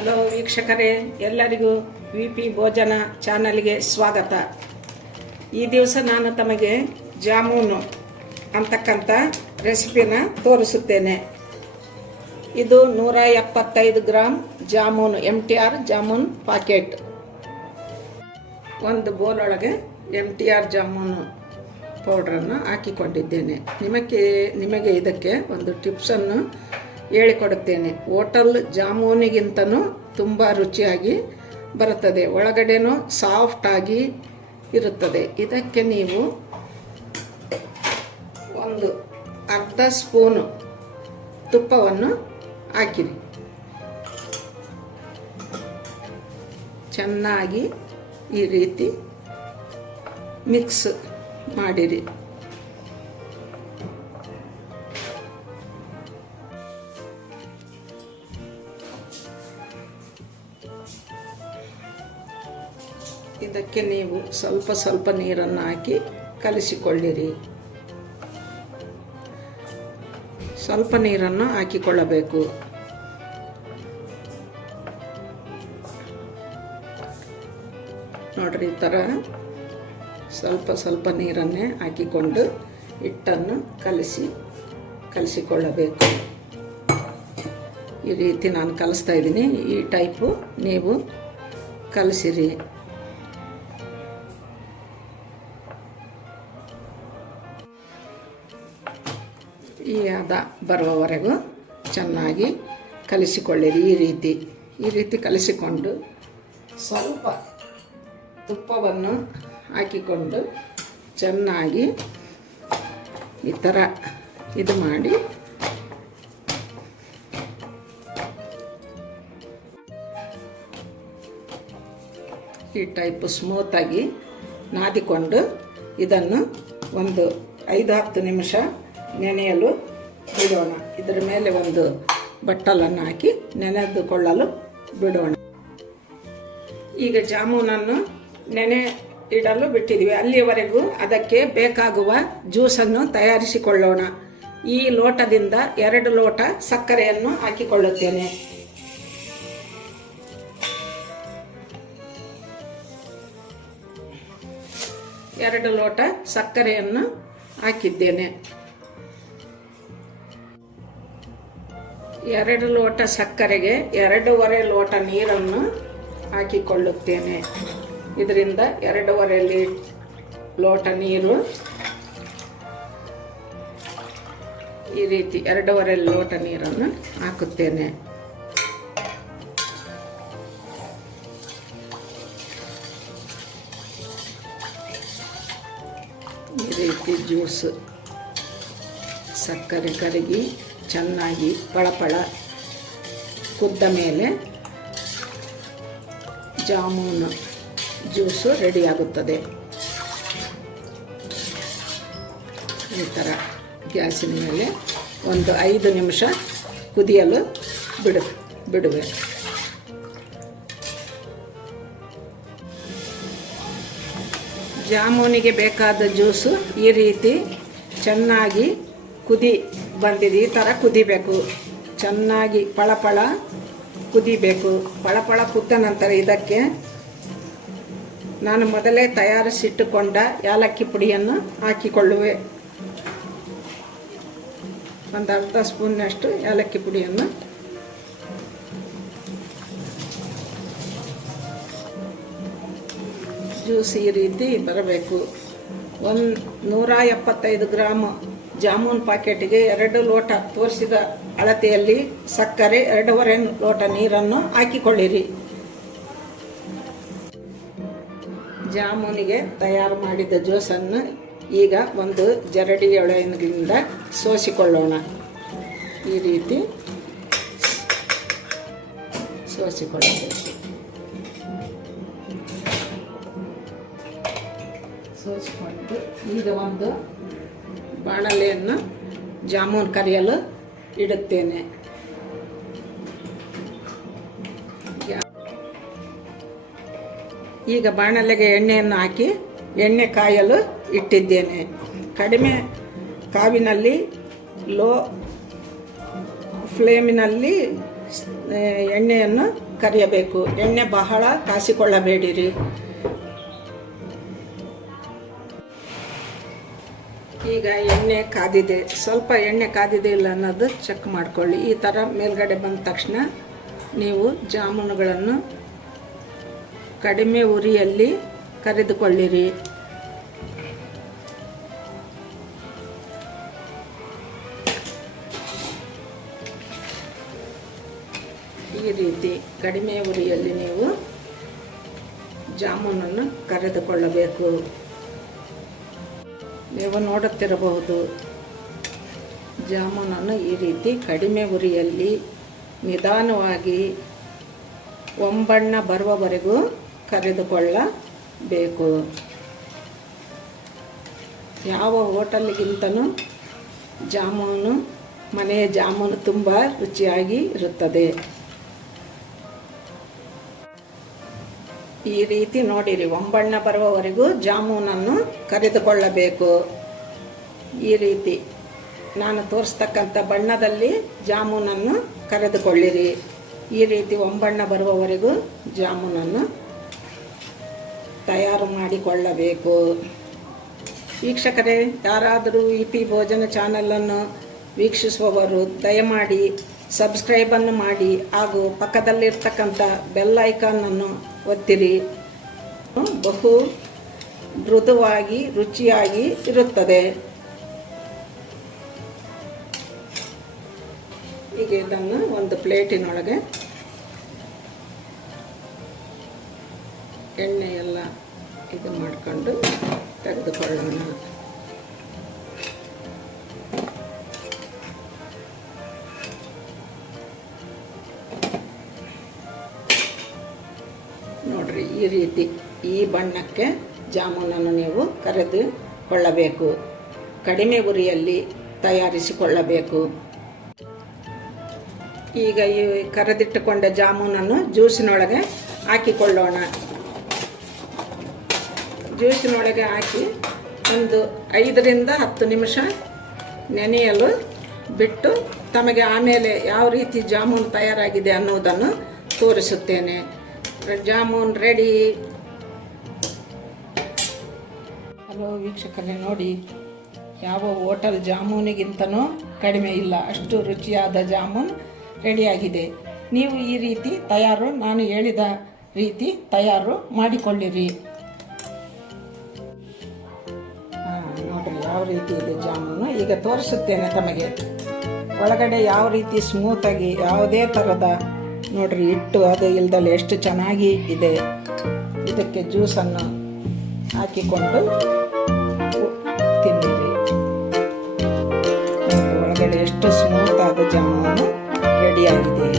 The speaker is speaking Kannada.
ಹಲೋ ವೀಕ್ಷಕರೇ, ಎಲ್ಲರಿಗೂ ವಿ.ಪಿ. ಭೋಜನ ಚಾನಲ್ಗೆ ಸ್ವಾಗತ. ಈ ದಿವಸ ನಾನು ತಮಗೆ ಜಾಮೂನು ಅಂತಕ್ಕಂಥ ರೆಸಿಪಿನ ತೋರಿಸುತ್ತೇನೆ. ಇದು 175 gram jamun, MTR jamun packet. ಒಂದು ಬೌಲೊಳಗೆ MTR ಜಾಮೂನು ಪೌಡ್ರನ್ನು ಹಾಕಿಕೊಂಡಿದ್ದೇನೆ. ನಿಮಗೆ ಇದಕ್ಕೆ ಒಂದು ಟಿಪ್ಸನ್ನು ಹೇಳಿಕೊಡುತ್ತೇನೆ. ಹೋಟೆಲ್ ಜಾಮೂನಿಗಿಂತನೂ ತುಂಬ ರುಚಿಯಾಗಿ ಬರುತ್ತದೆ, ಒಳಗಡೆನೂ ಸಾಫ್ಟಾಗಿ ಇರುತ್ತದೆ. ಇದಕ್ಕೆ ನೀವು ಒಂದು ಅರ್ಧ ಸ್ಪೂನು ತುಪ್ಪವನ್ನು ಹಾಕಿರಿ. ಚೆನ್ನಾಗಿ ಈ ರೀತಿ ಮಿಕ್ಸ್ ಮಾಡಿರಿ. ಇದಕ್ಕೆ ನೀವು ಸ್ವಲ್ಪ ನೀರನ್ನು ಹಾಕಿ ಕಲಿಸಿಕೊಳ್ಳಿರಿ. ಸ್ವಲ್ಪ ನೀರನ್ನು ಹಾಕಿಕೊಳ್ಳಬೇಕು. ನೋಡ್ರಿ, ಈ ಥರ ಸ್ವಲ್ಪ ನೀರನ್ನೇ ಹಾಕಿಕೊಂಡು ಹಿಟ್ಟನ್ನು ಕಲಿಸಿಕೊಳ್ಳಬೇಕು. ಈ ರೀತಿ ನಾನು ಕಲಿಸ್ತಾ ಇದ್ದೀನಿ. ಈ ಟೈಪು ನೀವು ಕಲಿಸಿರಿ. ಈ ಹದ ಬರುವವರೆಗೂ ಚೆನ್ನಾಗಿ ಕಲಿಸಿಕೊಳ್ಳಿರಿ. ಈ ರೀತಿ ಕಲಿಸಿಕೊಂಡು ಸ್ವಲ್ಪ ತುಪ್ಪವನ್ನು ಹಾಕಿಕೊಂಡು ಚೆನ್ನಾಗಿ ಈ ಥರ ಇದು ಮಾಡಿ ಈ ಟೈಪ್ ಸ್ಮೂತಾಗಿ ನಾದಿಕೊಂಡು ಇದನ್ನು ಒಂದು 5-10 ನಿಮಿಷ ನೆನೆಯಲು ಬಿಡೋಣ. ಇದರ ಮೇಲೆ ಒಂದು ಬಟ್ಟಲನ್ನು ಹಾಕಿ ನೆನೆದುಕೊಳ್ಳಲು ಬಿಡೋಣ. ಈಗ ಜಾಮೂನನ್ನು ನೆನೆ ಇಡಲು ಬಿಟ್ಟಿದ್ದೀವಿ. ಅಲ್ಲಿಯವರೆಗೂ ಅದಕ್ಕೆ ಬೇಕಾಗುವ ಜ್ಯೂಸನ್ನು ತಯಾರಿಸಿಕೊಳ್ಳೋಣ. ಈ ಲೋಟದಿಂದ 2 ಲೋಟ ಸಕ್ಕರೆಯನ್ನು ಹಾಕಿಕೊಳ್ಳುತ್ತೇನೆ. ಎರಡು ಲೋಟ ಸಕ್ಕರೆಯನ್ನು ಹಾಕಿದ್ದೇನೆ. 2 ಲೋಟ ಸಕ್ಕರೆಗೆ 2.5 ಲೋಟ ನೀರನ್ನು ಹಾಕಿಕೊಳ್ಳುತ್ತೇನೆ. ಇದರಿಂದ 2.5 ಲೋಟ ನೀರು, ಈ ರೀತಿ 2.5 ಲೋಟ ನೀರನ್ನು ಹಾಕುತ್ತೇನೆ. ಈ ರೀತಿ ಜ್ಯೂಸ್ ಸಕ್ಕರೆ ಕರಗಿ ಚೆನ್ನಾಗಿ ಪಳಪಳ ಕುದ್ದ ಮೇಲೆ ಜಾಮೂನು ಜ್ಯೂಸು ರೆಡಿಯಾಗುತ್ತದೆ. ಈ ಥರ ಗ್ಯಾಸಿನ ಮೇಲೆ ಒಂದು 5 ನಿಮಿಷ ಕುದಿಯಲು ಬಿಡುವೆ. ಜಾಮೂನಿಗೆ ಬೇಕಾದ ಜ್ಯೂಸು ಈ ರೀತಿ ಚೆನ್ನಾಗಿ ಕುದಿ ಬಂದಿದೆ. ಈ ಥರ ಕುದಿಬೇಕು, ಚೆನ್ನಾಗಿ ಪಳಪಳ ಕುದಿಬೇಕು. ಪಳಪಳ ಕುದ್ದ ನಂತರ ಇದಕ್ಕೆ ನಾನು ಮೊದಲೇ ತಯಾರಿಸಿಟ್ಟುಕೊಂಡ ಏಲಕ್ಕಿ ಪುಡಿಯನ್ನು ಹಾಕಿಕೊಳ್ಳುವೆ. ಒಂದು ಅರ್ಧ ಸ್ಪೂನ್ನಷ್ಟು ಏಲಕ್ಕಿ ಪುಡಿಯನ್ನು ಜ್ಯೂಸ್ ಈ ರೀತಿ ಬರಬೇಕು. 175 ಗ್ರಾಮ್ ಜಾಮೂನ್ ಪಾಕೆಟ್ಗೆ 2 ಲೋಟ ತೋರಿಸಿದ ಅಳತೆಯಲ್ಲಿ ಸಕ್ಕರೆ, 2.5 ಲೋಟ ನೀರನ್ನು ಹಾಕಿಕೊಳ್ಳಿರಿ. ಜಾಮೂನಿಗೆ ತಯಾರು ಮಾಡಿದ ಜ್ಯೂಸನ್ನು ಈಗ ಒಂದು ಜರಡಿಯೊಳಗಿಂದ ಸೋಸಿಕೊಳ್ಳೋಣ. ಈ ರೀತಿ ಸೋಸಿಕೊಳ್ಳಬೇಕು. ಸೋಸಿಕೊಂಡು ಈಗ ಒಂದು ಬಾಣಲೆಯನ್ನು ಜಾಮೂನ್ ಕರಿಯಲು ಇಡುತ್ತೇನೆ. ಈಗ ಬಾಣಲೆಗೆ ಎಣ್ಣೆಯನ್ನು ಹಾಕಿ ಎಣ್ಣೆ ಕಾಯಲು ಇಟ್ಟಿದ್ದೇನೆ. ಕಡಿಮೆ ಕಾವಿನಲ್ಲಿ ಲೋ ಫ್ಲೇಮಿನಲ್ಲಿ ಎಣ್ಣೆಯನ್ನು ಕರಿಯಬೇಕು. ಎಣ್ಣೆ ಬಹಳ ಕಾಸಿಕೊಳ್ಳಬೇಡಿರಿ. ಈಗ ಎಣ್ಣೆ ಕಾದಿದೆ, ಸ್ವಲ್ಪ ಎಣ್ಣೆ ಕಾದಿದೆ ಇಲ್ಲ ಅನ್ನೋದು ಚೆಕ್ ಮಾಡಿಕೊಳ್ಳಿ. ಈ ಥರ ಮೇಲ್ಗಡೆ ಬಂದ ತಕ್ಷಣ ನೀವು ಜಾಮೂನುಗಳನ್ನು ಕಡಿಮೆ ಉರಿಯಲ್ಲಿ ಕರಿದುಕೊಳ್ಳಿರಿ. ಈ ರೀತಿ ಕಡಿಮೆ ಉರಿಯಲ್ಲಿ ನೀವು ಜಾಮೂನನ್ನು ಕರೆದುಕೊಳ್ಳಬೇಕು. ನೀವು ನೋಡುತ್ತಿರಬಹುದು, ಜಾಮೂನನ್ನು ಈ ರೀತಿ ಕಡಿಮೆ ಉರಿಯಲ್ಲಿ ನಿಧಾನವಾಗಿ ಒಂಬಣ್ಣ ಬರುವವರೆಗೂ ಕರೆದುಕೊಳ್ಳಬೇಕು. ಯಾವ ಹೋಟೆಲ್ಗಿಂತನೂ ಜಾಮೂನು, ಮನೆಯ ಜಾಮೂನು ತುಂಬ ರುಚಿಯಾಗಿ ಇರುತ್ತದೆ. ಈ ರೀತಿ ನೋಡಿರಿ, ಒಂಬಣ್ಣ ಬರುವವರೆಗೂ ಜಾಮೂನನ್ನು ಕರೆದುಕೊಳ್ಳಬೇಕು. ಈ ರೀತಿ ನಾನು ತೋರಿಸ್ತಕ್ಕಂಥ ಬಣ್ಣದಲ್ಲಿ ಜಾಮೂನನ್ನು ಕರೆದುಕೊಳ್ಳಿರಿ. ಈ ರೀತಿ ಒಂಬಣ್ಣ ಬರುವವರೆಗೂ ಜಾಮೂನನ್ನು ತಯಾರು ಮಾಡಿಕೊಳ್ಳಬೇಕು. ವೀಕ್ಷಕರೇ, ಯಾರಾದರೂ EP ಭೋಜನ ಚಾನಲನ್ನು ವೀಕ್ಷಿಸುವವರು ದಯಮಾಡಿ ಸಬ್ಸ್ಕ್ರೈಬನ್ನು ಮಾಡಿ ಹಾಗೂ ಪಕ್ಕದಲ್ಲಿರ್ತಕ್ಕಂಥ ಬೆಲ್ ಐಕಾನನ್ನು ಒತ್ತಿರಿ. ಬಹು ಮೃದುವಾಗಿ ರುಚಿಯಾಗಿ ಇರುತ್ತದೆ. ಈಗ ಇದನ್ನು ಒಂದು ಪ್ಲೇಟಿನೊಳಗೆ ಎಣ್ಣೆಯೆಲ್ಲ ಇದು ಮಾಡಿಕೊಂಡು ತೆಗೆದುಕೊಳ್ಳೋಣ. ನೋಡ್ರಿ, ಈ ರೀತಿ ಈ ಬಣ್ಣಕ್ಕೆ ಜಾಮೂನನ್ನು ನೀವು ಕರೆದುಕೊಳ್ಳಬೇಕು. ಕಡಿಮೆ ಉರಿಯಲ್ಲಿ ತಯಾರಿಸಿಕೊಳ್ಳಬೇಕು. ಈಗ ಈ ಕರೆದಿಟ್ಟುಕೊಂಡ ಜಾಮೂನನ್ನು ಜ್ಯೂಸಿನೊಳಗೆ ಹಾಕಿಕೊಳ್ಳೋಣ. ಜ್ಯೂಸಿನೊಳಗೆ ಹಾಕಿ ಒಂದು 5 ರಿಂದ 10 ನಿಮಿಷ ನೆನೆಯಲು ಬಿಟ್ಟು ತಮಗೆ ಆಮೇಲೆ ಯಾವ ರೀತಿ ಜಾಮೂನು ತಯಾರಾಗಿದೆ ಅನ್ನೋದನ್ನು ತೋರಿಸುತ್ತೇನೆ. ಜಾಮೂನ್ ರೆಡಿ. ಹಲೋ ವೀಕ್ಷಕರೇ, ನೋಡಿ, ಯಾವ ಹೋಟೆಲ್ ಜಾಮೂನಿಗಿಂತನೂ ಕಡಿಮೆ ಇಲ್ಲ, ಅಷ್ಟು ರುಚಿಯಾದ ಜಾಮೂನ್ ರೆಡಿಯಾಗಿದೆ. ನೀವು ಈ ರೀತಿ ನಾನು ಹೇಳಿದ ರೀತಿ ತಯಾರು ಮಾಡಿಕೊಳ್ಳಿರಿ. ನೋಡಿರಿ ಯಾವ ರೀತಿ ಇದೆ ಜಾಮೂನು. ಈಗ ತೋರಿಸುತ್ತೇನೆ ತಮಗೆ. ಒಳಗಡೆ ಯಾವ ರೀತಿ ಸ್ಮೂತಾಗಿ, ಯಾವುದೇ ಥರದ ನೋಡ್ರಿ ಹಿಟ್ಟು ಅದು ಇಲ್ದಲೆ ಎಷ್ಟು ಚೆನ್ನಾಗಿ ಇದೆ. ಇದಕ್ಕೆ ಜ್ಯೂಸನ್ನು ಹಾಕಿಕೊಂಡು ತಿನ್ನಿರಿ. ಒಳಗಡೆ ಎಷ್ಟು ಸ್ಮೂತ್ ಆದ ಜಾಮೂನು ರೆಡಿಯಾಗಿದೆ.